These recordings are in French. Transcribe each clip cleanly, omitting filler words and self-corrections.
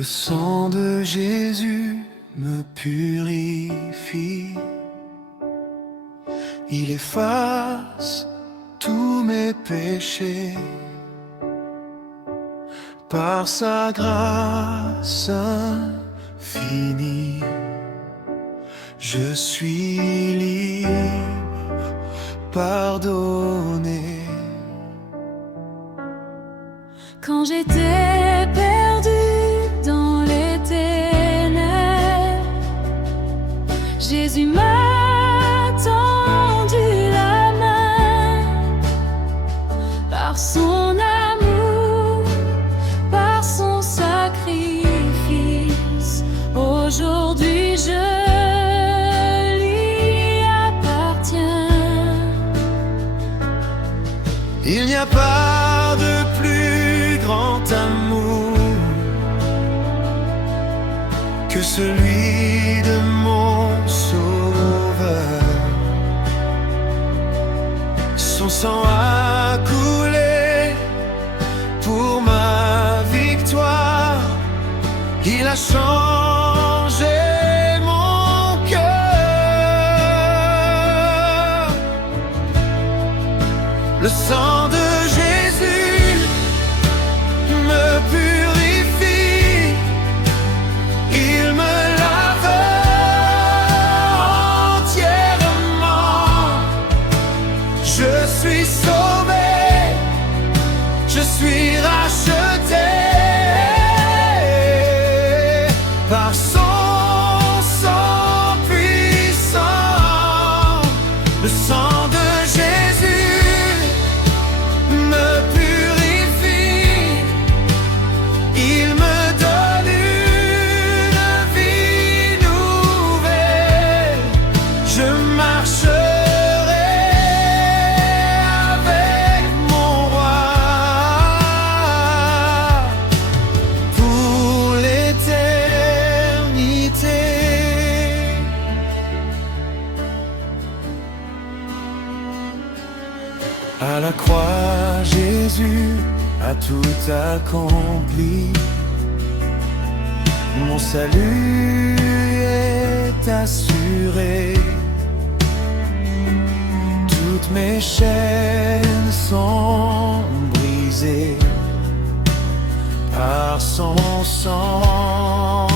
Le sang de Jésus me purifie. Il efface tous mes péchés. Par sa grâce infinie, je suis libre, pardonné. Quand j'étais perdu dans les ténèbres, Jésus m'a tendu la main. Par son amour, par son sacrifice, aujourd'hui je lui appartiens. Il n'y a pas de plus grand amour que celui de mon Sauveur. Son sang a coulé pour ma victoire. Il a changé mon cœur. Le sang de Jésus me purifie. Il me lave entièrement. Je suis sauvé, je suis racheté par son sang puissant. Le sang de Jésus me purifie. Il me donne une vie nouvelle. Je marcherai avec mon roi pour l'éternité. À la croix, Jésus a tout accompli. Mon salut est assuré. Toutes mes chaînes sont brisées par son sang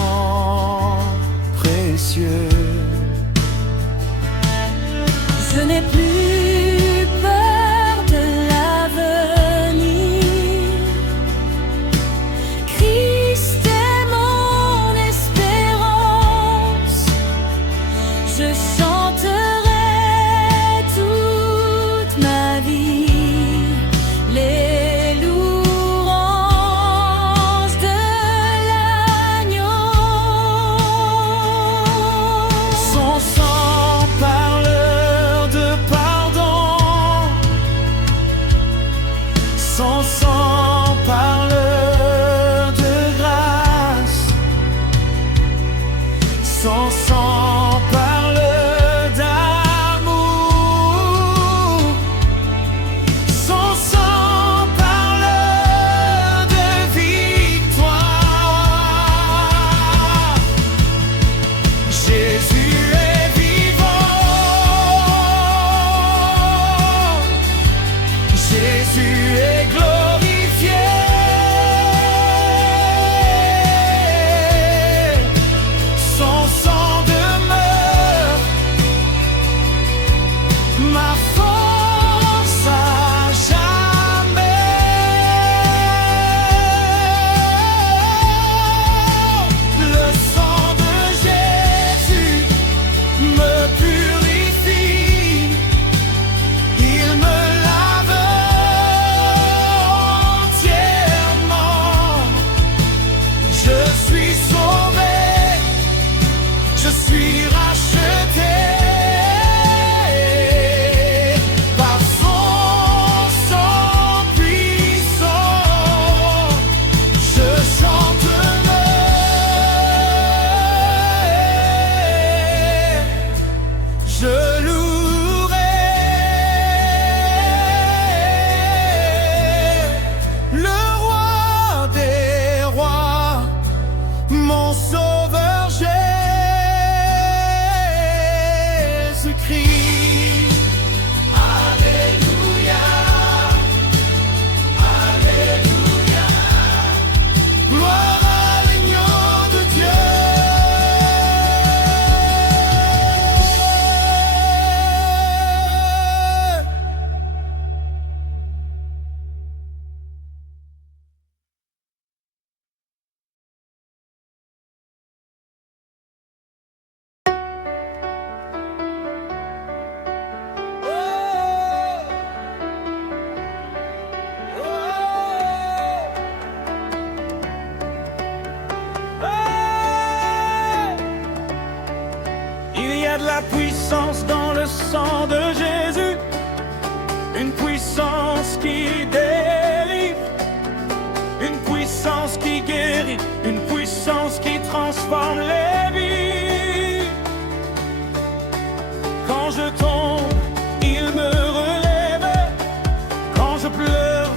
précieux. Je n'ai plus peur de l'avenir. Christ est mon espérance. Je chanterai toute ma vie les louanges de l'agneau. Son sang parleur de pardon. Son sang parleur de grâce. Son sang parleur d'amour. Son sang parleur de victoire. Jésus est vivant. Jésus est glorifié. Son sang de a de la puissance dans le sang de Jésus, une puissance qui délivre, une puissance qui guérit, une puissance qui transforme les vies. Quand je tombe, il me relève. Quand je pleure,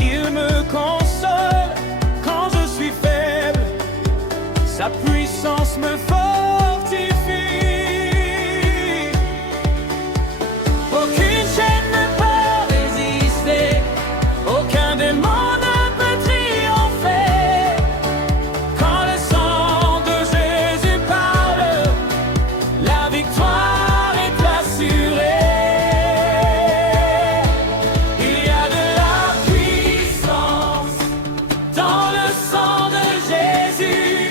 il me console. Quand je suis faible, sa puissance me fortifie. Aucune chaîne ne peut résister, aucun démon ne peut triompher. Quand le sang de Jésus parle, la victoire est assurée. Il y a de la puissance dans le sang de Jésus,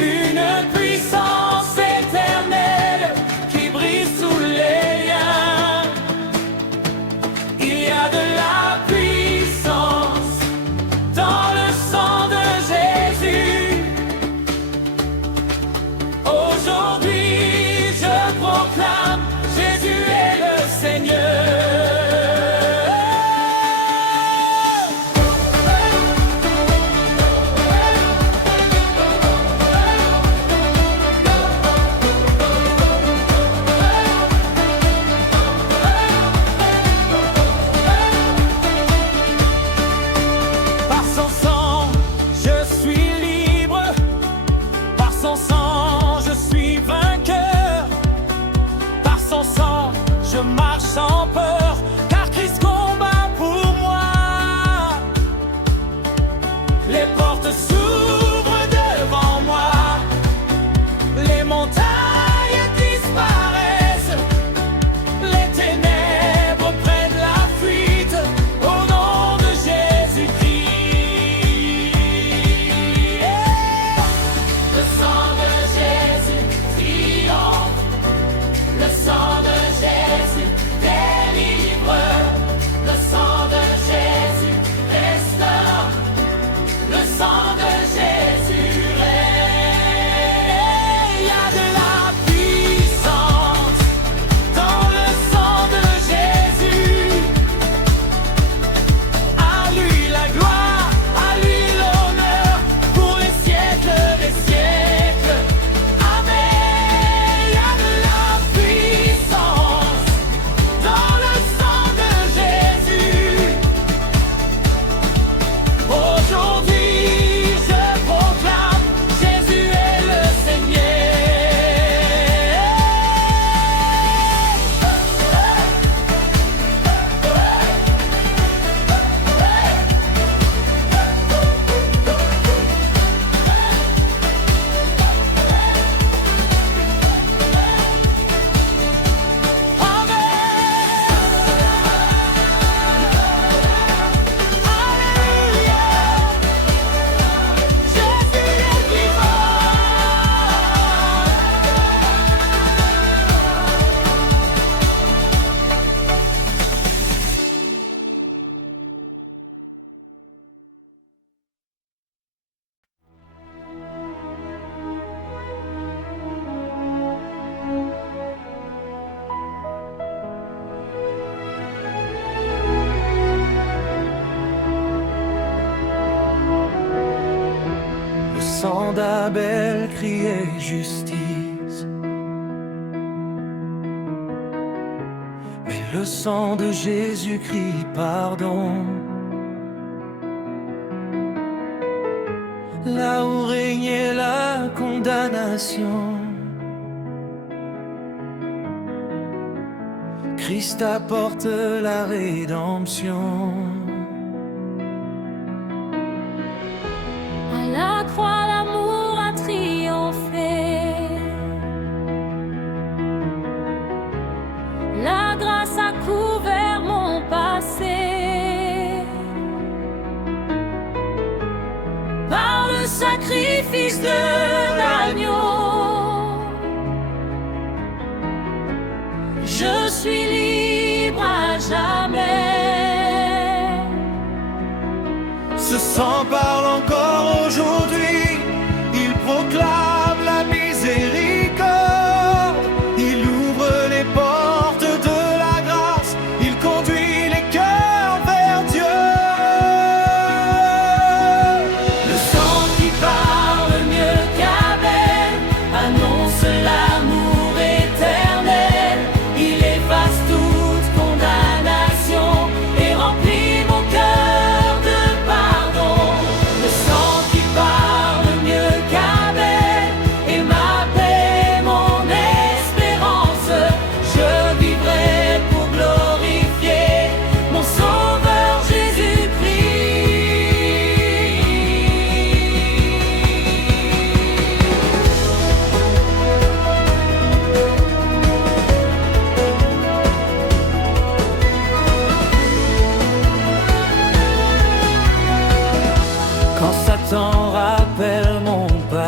une puissance éternelle qui brise tous les liens. Il y a de la puissance dans le sang de Jésus. Aujourd'hui, je proclame, Jésus est le Seigneur. Par son sang, je suis libre. Par son sang, je suis vainqueur. Par son sang, je marche sans peur, car Christ combat pour moi. Les portes s'ouvrent devant moi, les montagnes disparaissent, les ténèbres prennent la fuite au nom de Jésus-Christ. Le sang de Jésus triomphe, le sang de Jésus délivre, le sang de Jésus restaure, le sang de Jésus règne. Il y a de la puissance dans le sang de Jésus. À lui la gloire, à lui l'honneur, pour les siècles des siècles. Amen. Il y a de la puissance dans le sang de Jésus. Aujourd'hui, je proclame, Jésus est le Seigneur. Le sang d'Abel criait justice, mais le sang de Jésus crie pardon. Là où régnait la condamnation, Christ apporte la rédemption. À la croix, l'amour a triomphé. La grâce a couvert mon passé. Par le sacrifice de l'agneau, je suis libre à jamais. Ce sang parle encore aujourd'hui, il proclame la miséricorde.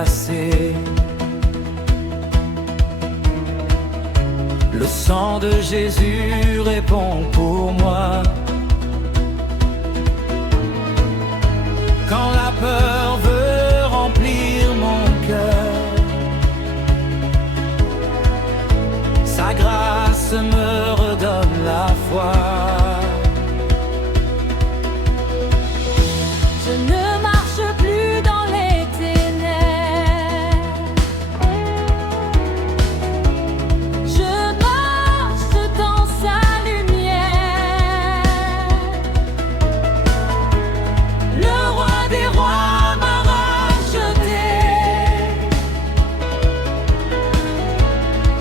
effacé. Le sang de Jésus répond pour moi. Quand la peur veut remplir mon cœur, sa grâce me redonne la foi. Je ne marche plus dans les ténèbres, je marche dans sa lumière. Le roi des rois m'a racheté,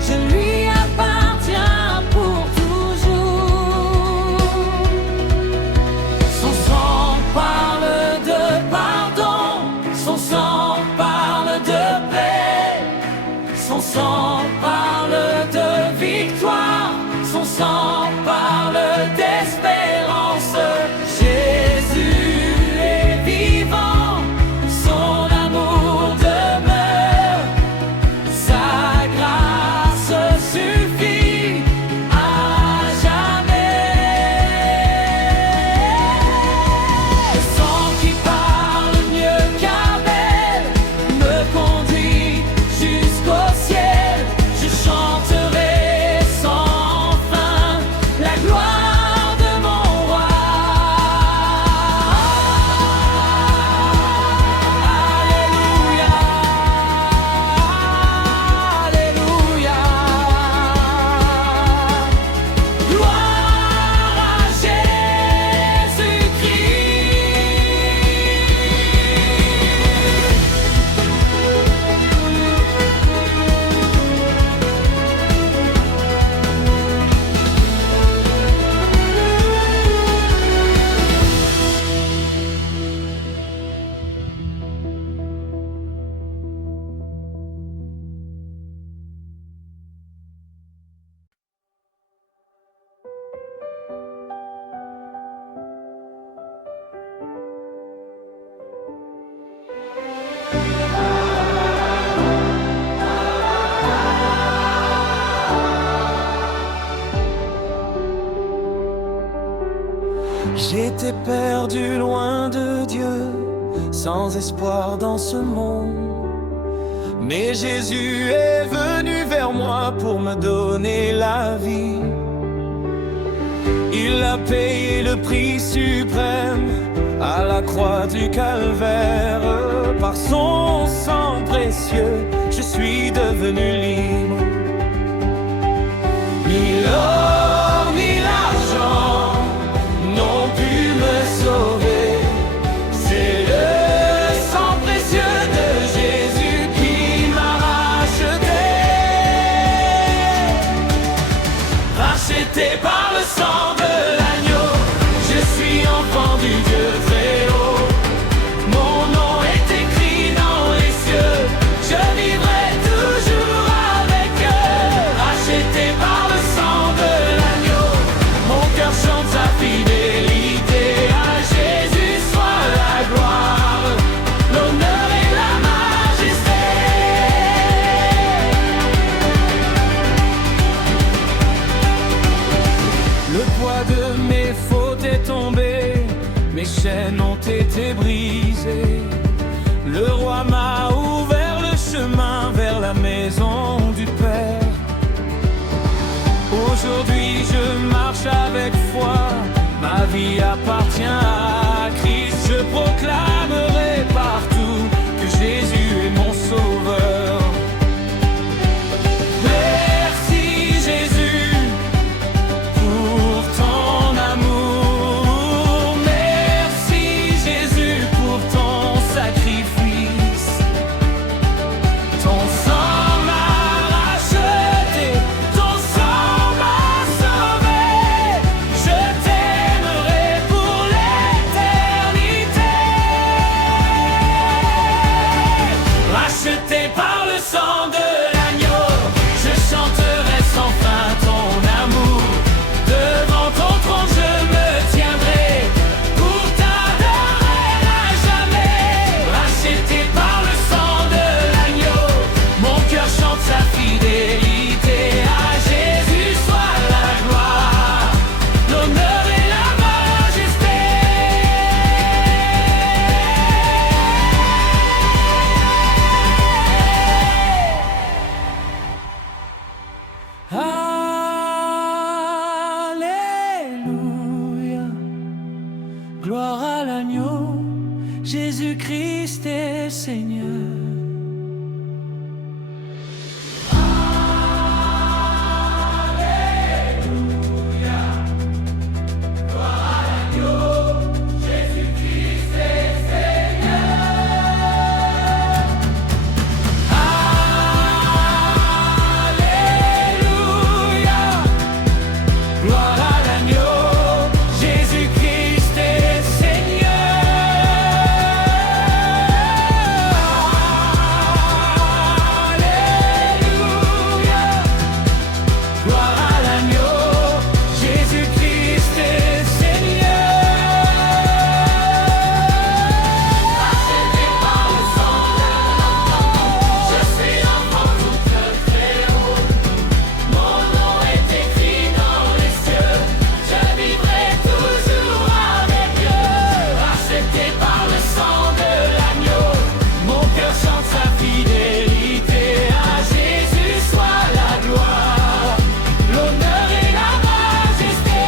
je lui appartiens pour toujours. Son sang parle de pardon, son sang parle de paix, son sang parle de victoire, son sang parle d'espérance. Jésus est vivant, son amour demeure, sa grâce suffit à jamais. Le sang qui parle mieux qu'Abel me conduit jusqu'au ciel. Je chanterai sans fin la gloire de mon roi. Alléluia, alléluia. Gloire à Jésus-Christ. J'étais perdu loin de Dieu, sans espoir dans ce monde. Mais Jésus est venu vers moi pour me donner la vie. Il a payé le prix suprême à la croix du calvaire. Par son sang précieux, je suis devenu libre. Ni l'or ni l'argent n'ont pu me sauver. C'est le sang précieux de Jésus qui m'a racheté. Racheté par le sang de l'agneau, je suis enfant du Dieu très haut. Mon nom est écrit dans les cieux, je vivrai toujours sa fidélité. À Jésus soit la gloire, l'honneur et la majesté.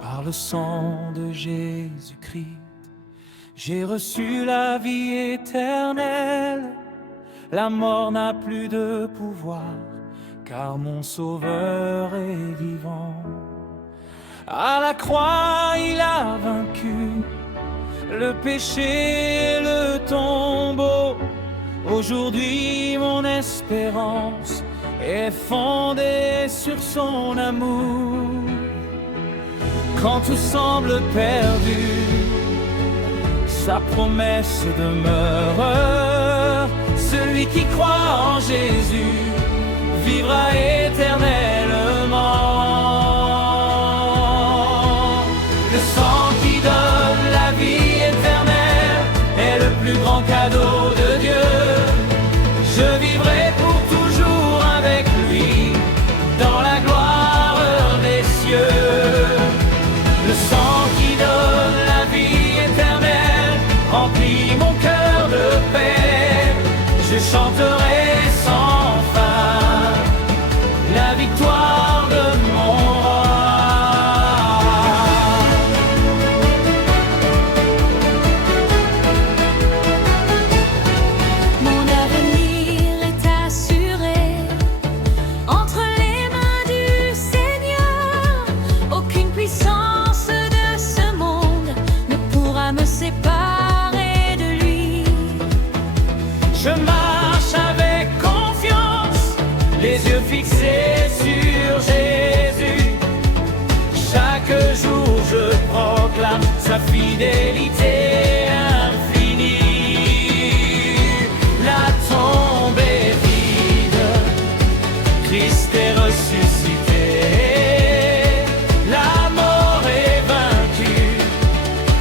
Par le sang de Jésus-Christ, j'ai reçu la vie éternelle. La mort n'a plus de pouvoir, car mon Sauveur est vivant. À la croix, il a vaincu le péché et le tombeau. Aujourd'hui, mon espérance est fondée sur son amour. Quand tout semble perdu, sa promesse demeure. Celui qui croit en Jésus vivra éternellement. Le sang qui donne la vie éternelle est le plus grand cadeau de Dieu. Je vivrai pour toujours avec lui dans la gloire des cieux. Le sang qui donne la vie éternelle remplit mon cœur de paix. Je chanterai sans fin la victoire de mon roi. Mon avenir est assuré entre les mains du Seigneur. Aucune puissance de ce monde ne pourra me séparer de lui. Je marche avec confiance, les yeux fixés sur Jésus. Chaque jour je proclame sa fidélité infinie. La tombe est vide, Christ est ressuscité. La mort est vaincue,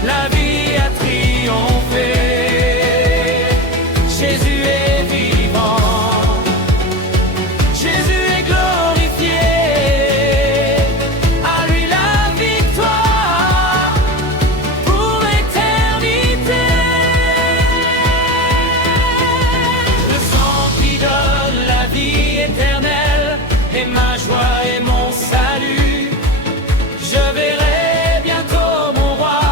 la vie a triomphé. Jésus est vivant, Jésus est glorifié. À lui la victoire pour l'éternité. Le sang qui donne la vie éternelle est ma joie et mon salut. Je verrai bientôt mon roi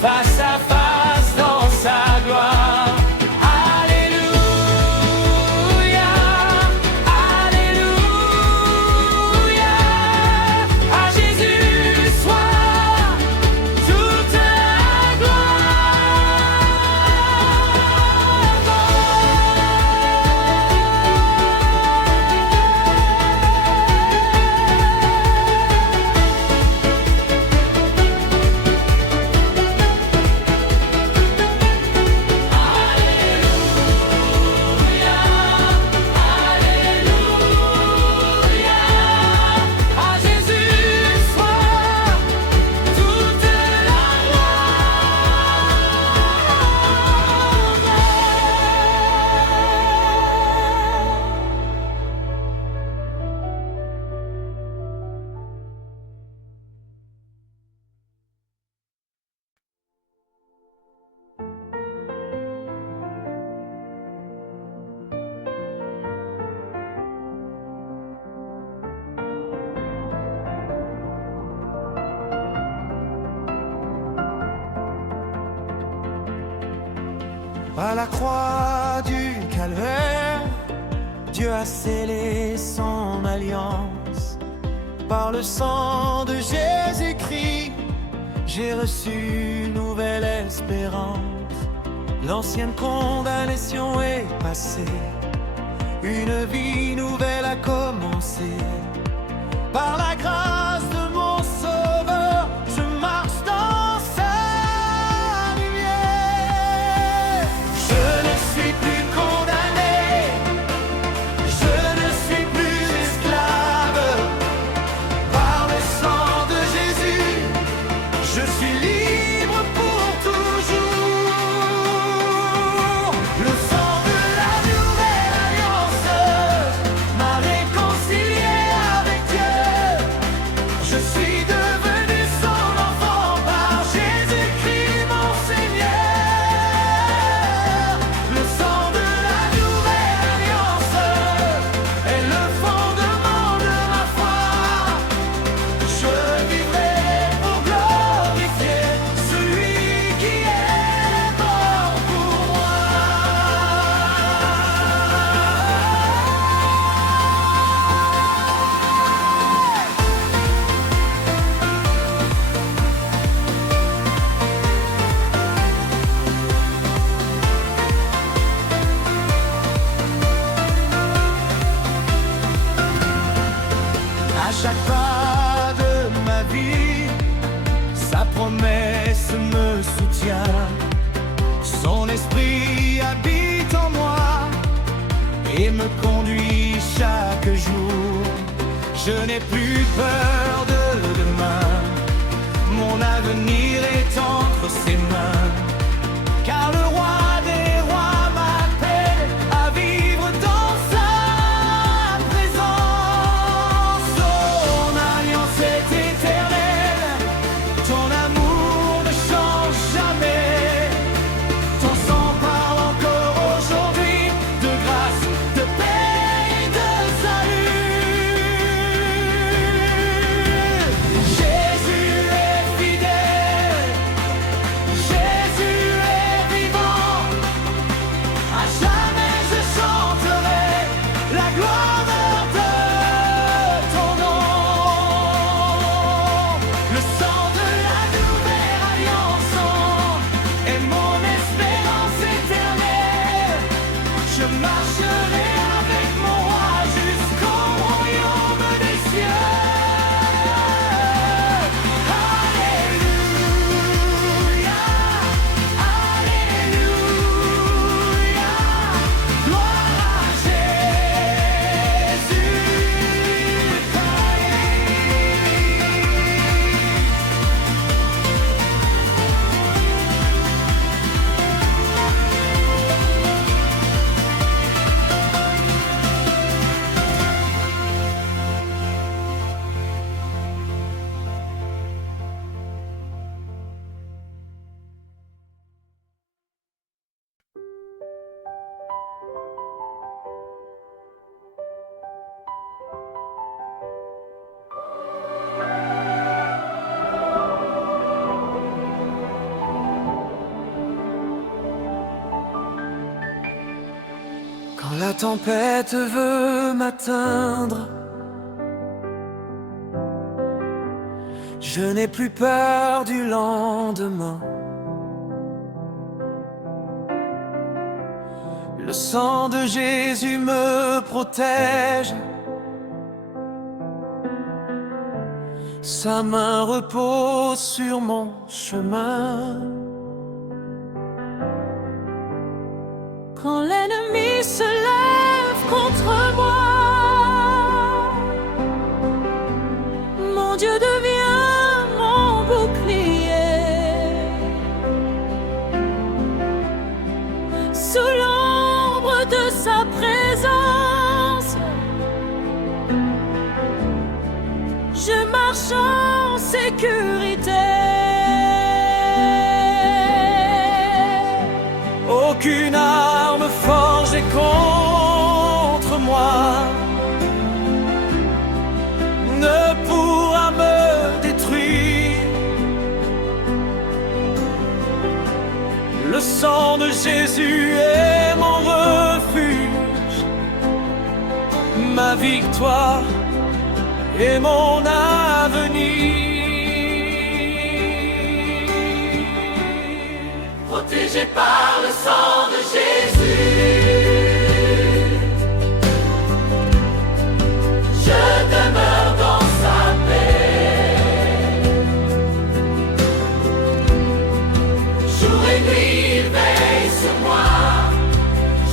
face à face dans sa gloire. Alléluia, Alléluia. À Jésus soit toute la À la croix du calvaire, Dieu a scellé son alliance. Par le sang de Jésus-Christ, j'ai reçu une nouvelle espérance. L'ancienne condamnation est passée, une vie nouvelle a commencé. Par la grâce de mon Sauveur, je marche dans sa lumière. Je ne suis plus condamné, je ne suis plus esclave. Par le sang de Jésus, je suis libre pour toujours. Le sang de la nouvelle alliance m'a réconcilié avec Dieu. Je suis devenu son enfant par Jésus-Christ mon Seigneur. Le sang de la nouvelle alliance est le fondement de ma foi. Je vivrai pour glorifier celui qui est mort pour moi. À chaque pas de ma vie, sa promesse me soutient. Son esprit habite en moi et me conduit chaque jour. Je n'ai plus peur de demain, mon avenir est entre ses mains. Car le roi des rois m'appelle à vivre dans sa présence. Ton alliance est éternelle, ton amour ne change jamais. Ton sang parle encore aujourd'hui de grâce, de paix et de salut. Jésus est fidèle, Jésus est vivant. À jamais je chanterai la gloire de ton nom. Le sang de la nouvelle alliance est mon espérance éternelle. Je marcherai avec mon roi jusqu'au royaume des cieux. Alléluia, Alléluia, gloire à Quand la tempête veut m'atteindre, je n'ai plus peur du lendemain. Le sang de Jésus me protège, sa main repose sur mon chemin. Quand l'ennemi se lève contre moi, mon Dieu devient mon bouclier. Sous l'ombre de sa présence, je marche en sécurité. Aucune arme forgée contre moi ne pourra me détruire. Le sang de Jésus est mon refuge, ma victoire et mon avenir. protégé par le sang de Jésus. Je demeure dans sa paix. Jour et nuit, il veille sur moi.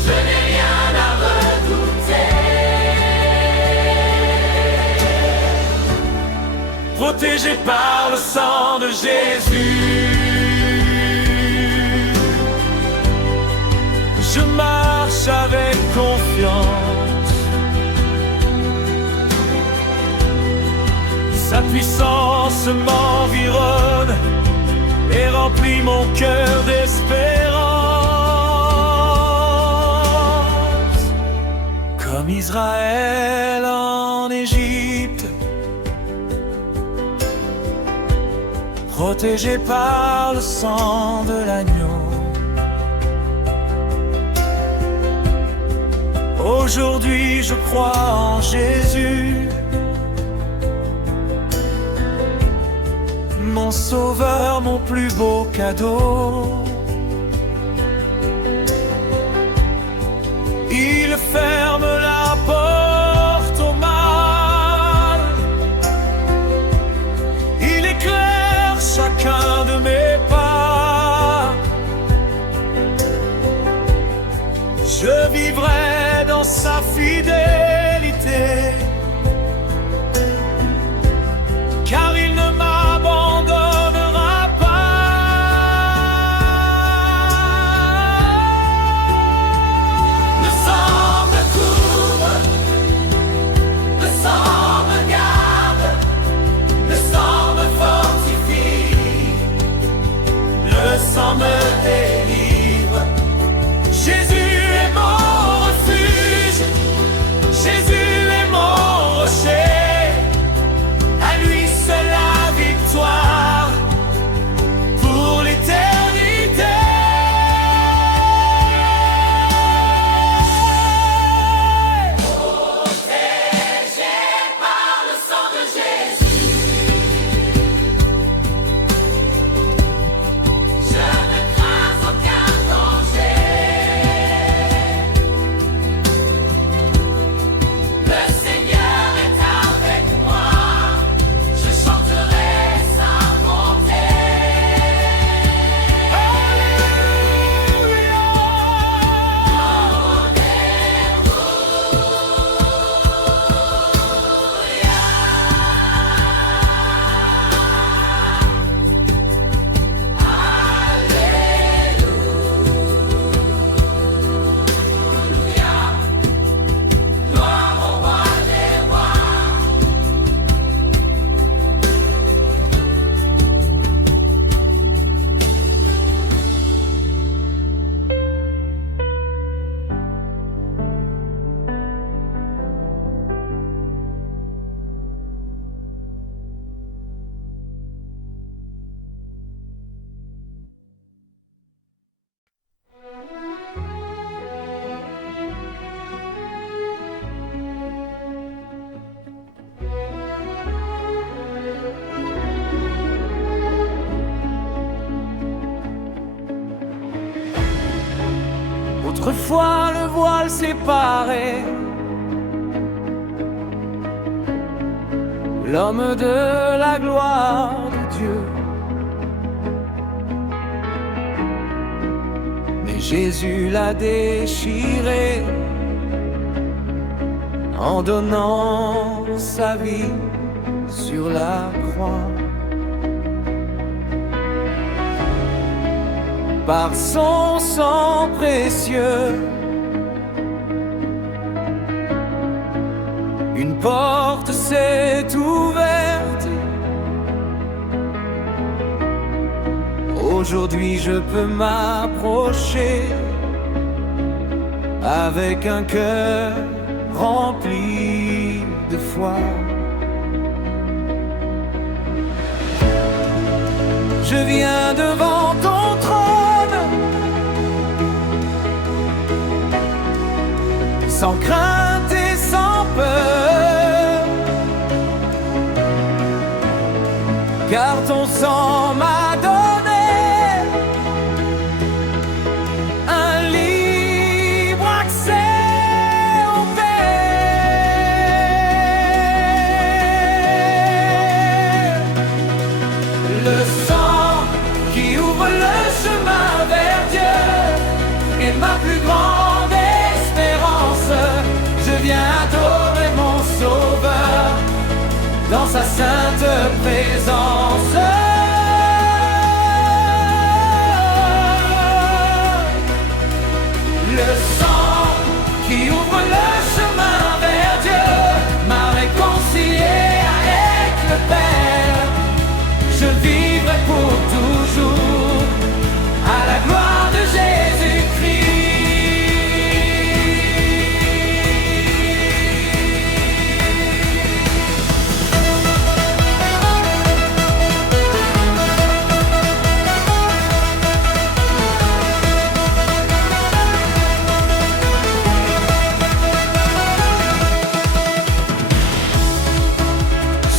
Je n'ai rien à redouter. Protégé par le sang de Jésus. Je marche avec confiance. Sa puissance m'environne et remplit mon cœur d'espérance. Comme Israël en Égypte, protégé par le sang de l'agneau. Aujourd'hui je crois en Jésus, mon sauveur, mon plus beau cadeau. Il ferme la porte au mal, il éclaire chacun de mes pas. Je vivrai dans sa fidélité, car il ne m'abandonnera pas. Le sang me couvre, le sang me garde, le sang me fortifie, le sang me délivre. Jésus est mon refuge, Jésus est mon rocher, à lui seul la victoire pour l'éternité. Protégé par le sang de Jésus, je ne crains aucun danger. Le Seigneur est avec moi, je chanterai sa bonté. Alléluia. Gloire au roi des rois. Autrefois le voile séparait l'homme de la gloire de Dieu. Mais Jésus l'a déchiré en donnant sa vie sur la croix. Par son sang précieux, une porte s'est ouverte. Aujourd'hui je peux m'approcher avec un cœur rempli de foi. Je viens devant ton trône, sans crainte et sans peur, car ton sang m'a donné ma plus grande espérance. Je viens adorer mon Sauveur dans sa sainte présence. Le sang qui ouvre le chemin vers Dieu m'a réconcilié avec le Père. Je vivrai pour toujours à la gloire de Jésus-Christ.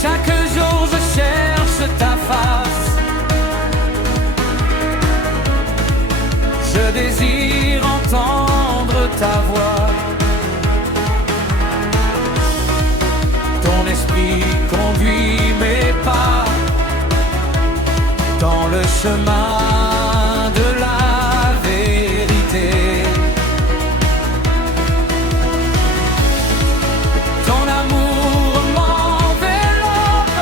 Chaque jour je cherche ta face. Je désire entendre ta voix. Ton esprit conduit mes pas dans le chemin de la vérité. Ton amour m'enveloppe,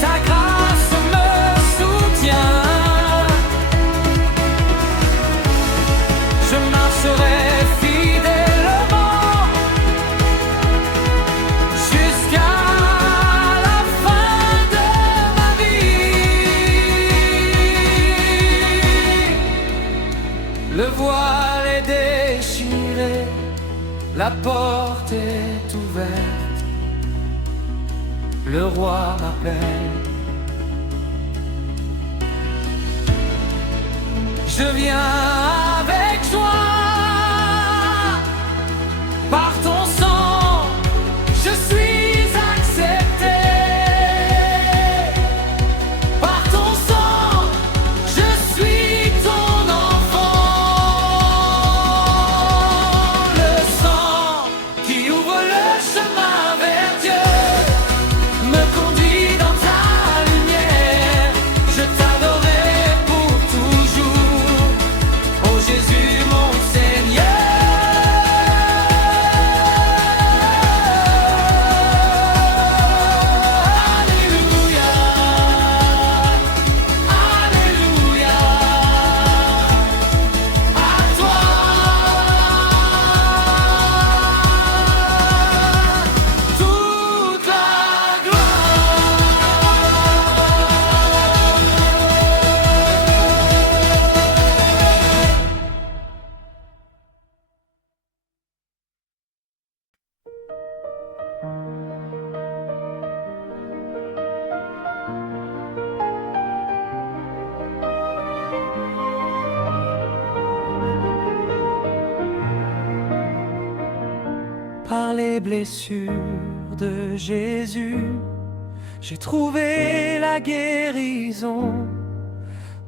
ta grâce me soutient. Je marcherai fidèlement jusqu'à la fin de ma vie. Le voile est déchiré, la porte est ouverte, le roi m'appelle. Je viens avec joie, par ton sang, je suis accepté. Par ton sang, je suis ton enfant. Le sang qui ouvre le chemin vers Dieu me conduit dans ta lumière. Je t'adorerai pour toujours, oh Jésus mon Seigneur. Alléluia, Alléluia, à toi toute la Par les blessures de Jésus, j'ai trouvé la guérison.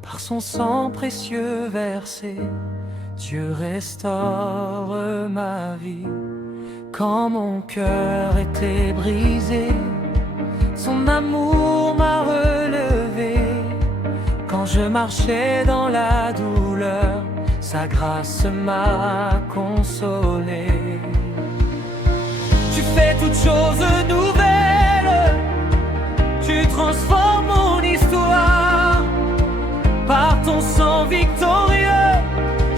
Par son sang précieux versé, Dieu restaure ma vie. Quand mon cœur était brisé, son amour m'a relevé. Quand je marchais dans la douleur, sa grâce m'a consolé. Tu fais toutes choses nouvelles, tu transformes mon histoire. Par ton sang victorieux,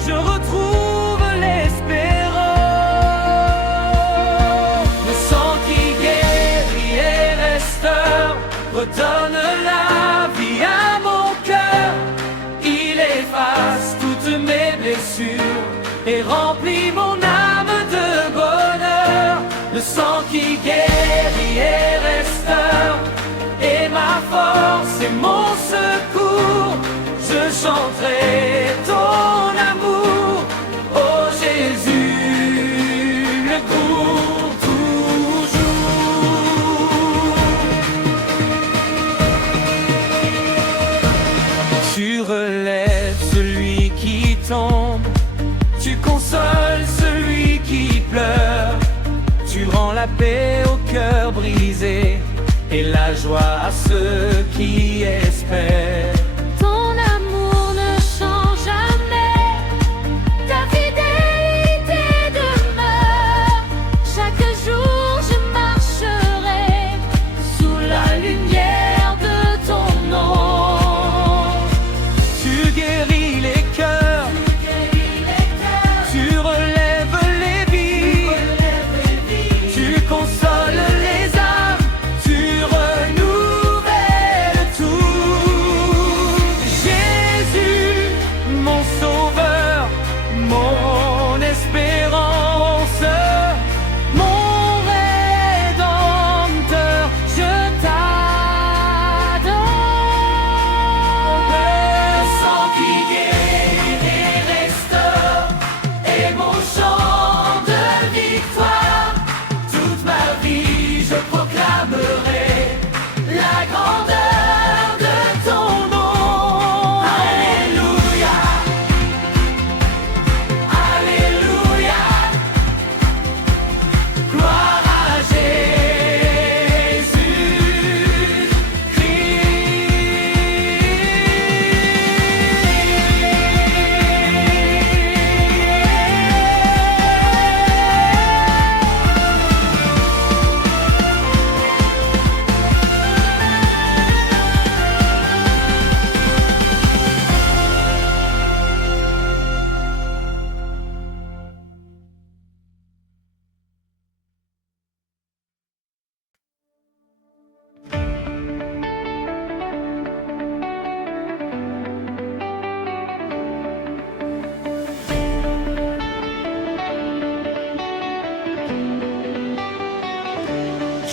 je retrouve l'espérance. Le sang qui guérit et restaure redonne la vie à mon cœur. Il efface toutes mes blessures et remplit mon âme de bonheur. Le sang qui guérit et restaure est ma force et mon secours. Je chanterai ton amour, oh Jésus, le pour toujours. Tu relèves celui qui tombe, tu consoles celui qui pleure. Tu rends la paix au cœur brisé et la joie à ceux qui espèrent. Ton amour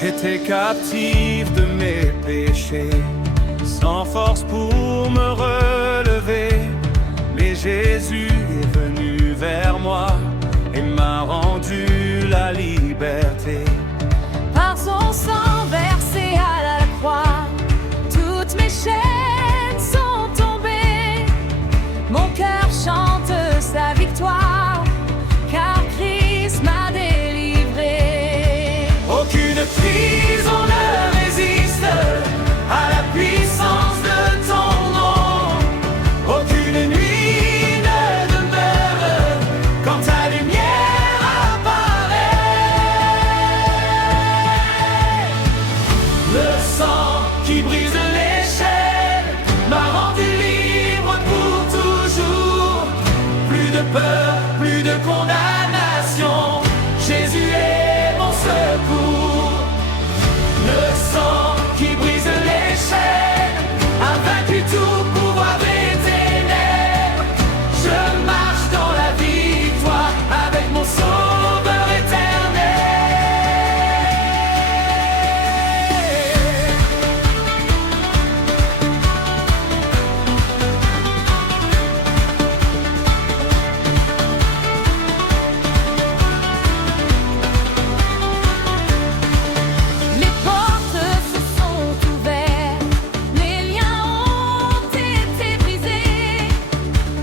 J'étais captif de mes péchés, sans force pour me relever. Mais Jésus est venu vers moi et m'a rendu la liberté. Par son sang versé à la croix, toutes mes chaînes sont tombées. Mon cœur chante sa victoire, car Christ m'a délivré. Aucune prison ne résiste à la puissance de ton nom. Aucune nuit ne demeure quand ta lumière apparaît. Le sang qui brise les chaînes m'a rendu libre pour toujours. Plus de peur, plus de condamnation, Jésus est mon secours. Le sang qui brise les chaînes a vaincu tout pouvoir des ténèbres. Je marche dans la victoire avec mon Sauveur éternel. Les portes se sont ouvertes, les liens ont été brisés.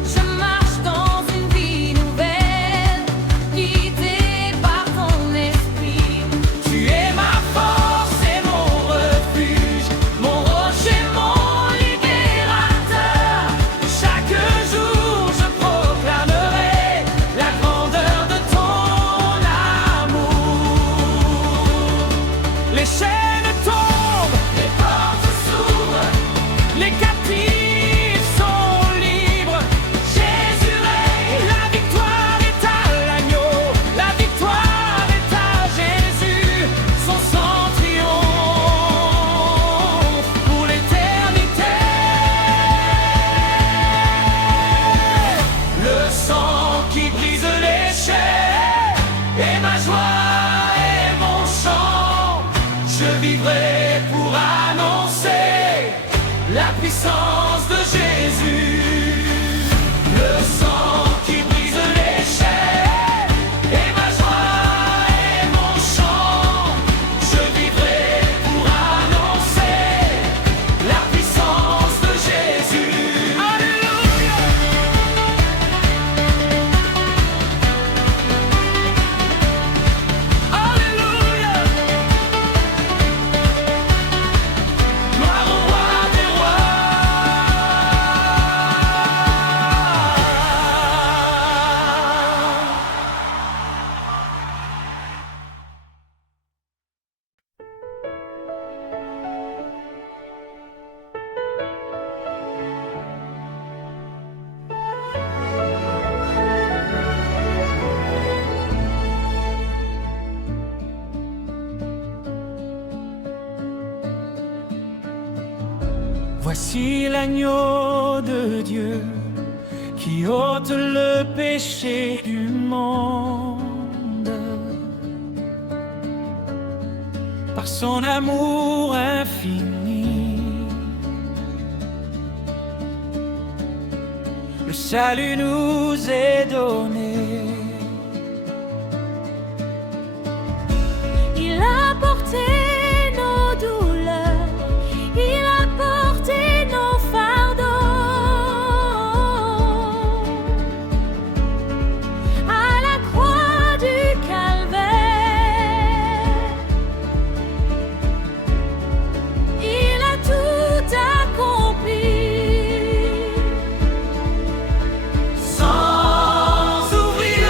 Je marche dans une vie nouvelle, guidée par ton esprit. Tu es ma force et mon refuge, mon rocher, mon libérateur. Chaque jour je proclamerai la grandeur de ton amour. Les chaînes tombent, les portes s'ouvrent, les captifs sont libres. Jésus règne, la victoire est à l'agneau, la victoire est à Jésus. Son sang triomphe pour l'éternité. Le sang qui brise les chaînes est ma joie et mon chant. Je vivrai pour annoncer la puissance de Jésus. Le sang qui brise les chaînes est ma joie et mon chant. Je vivrai pour annoncer la puissance de Jésus. Alléluia. Alléluia. Gloire au roi des rois. Voici l'agneau de Dieu qui ôte le péché du monde. Par son amour infini, le salut nous est donné. Il a porté nos douleurs, il a porté nos fardeaux. À la croix du Calvaire, il a tout accompli. Sans ouvrir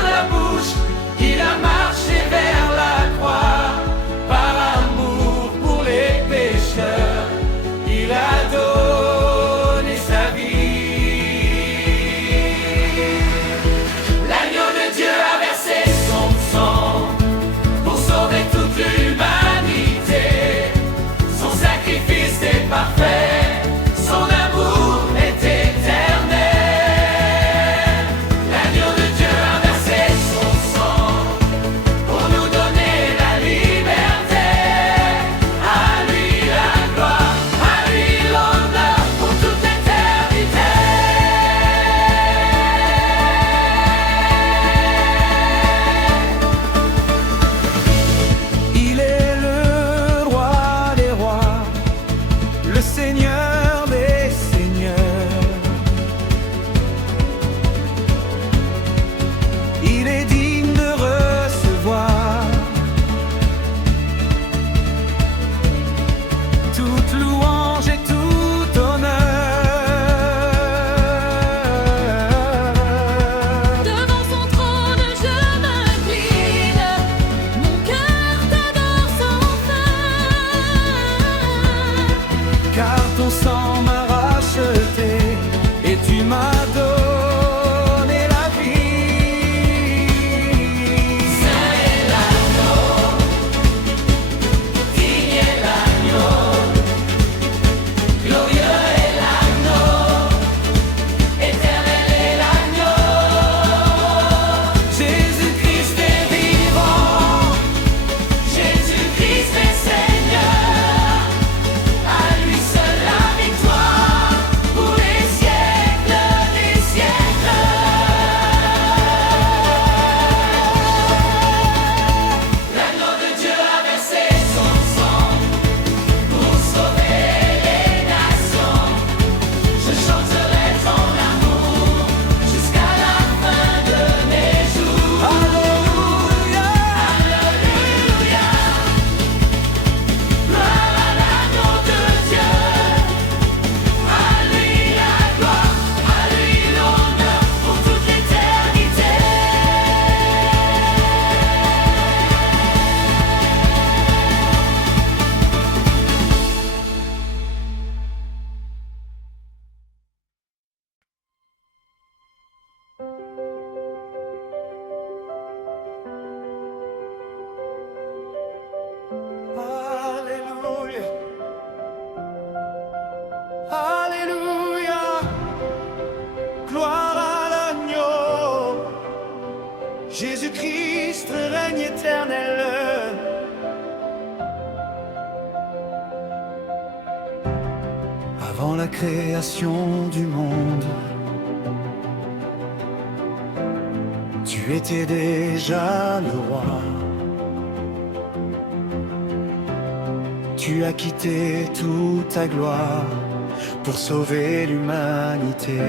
création du monde. Tu étais déjà le roi. Tu as quitté toute ta gloire pour sauver l'humanité.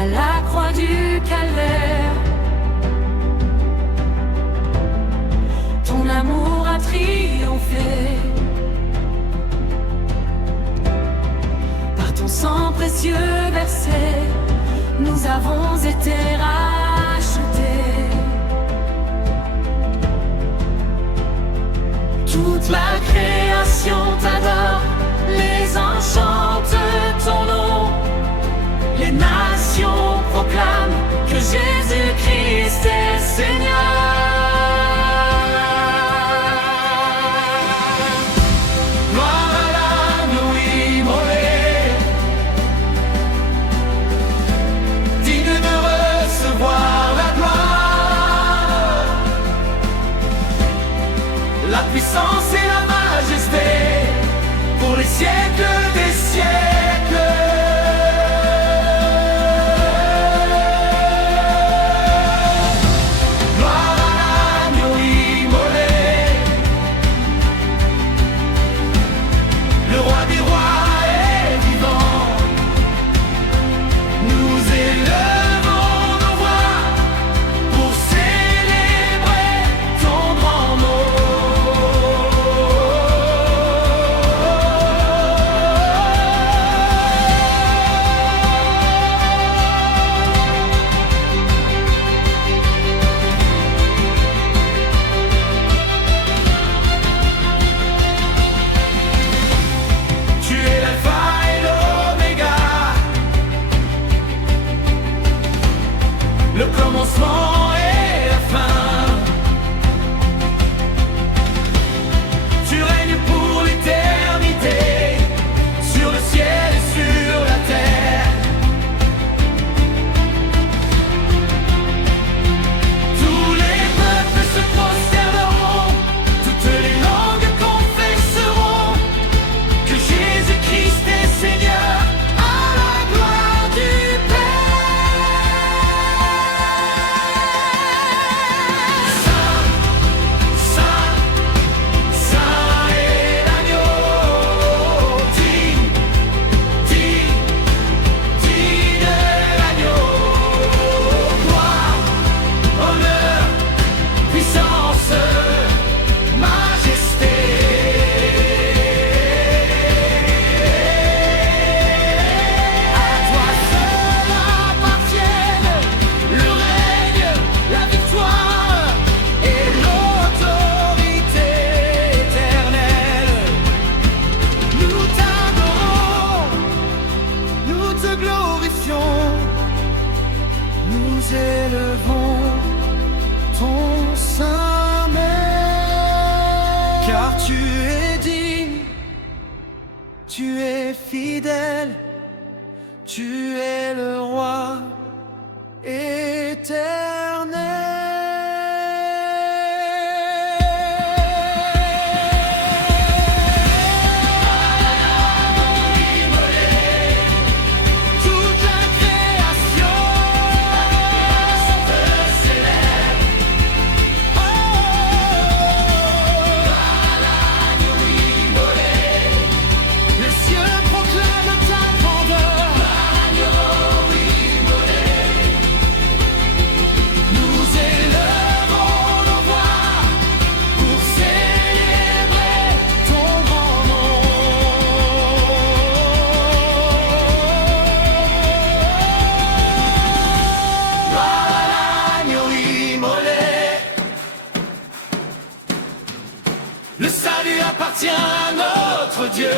À la croix du calvaire, ton amour a triomphé. Par ton sang précieux versé, nous avons été rachetés. Toute la création t'adore, les anges chantent ton nom. Les nations proclament que Jésus-Christ est Seigneur. Gloire à l'agneau immolé, digne de recevoir la gloire, la puissance et la majesté pour les siècles des siècles. Le commencement et la fin. Tu règnes pour l'éternité, sur le ciel et sur la terre. Tous les peuples se prosterneront, toutes les langues confesseront que Jésus-Christ est Seigneur, à la gloire du nous élevons ton saint nom, car tu es digne, tu es fidèle, tu es le roi éternel. Le salut appartient à notre Dieu.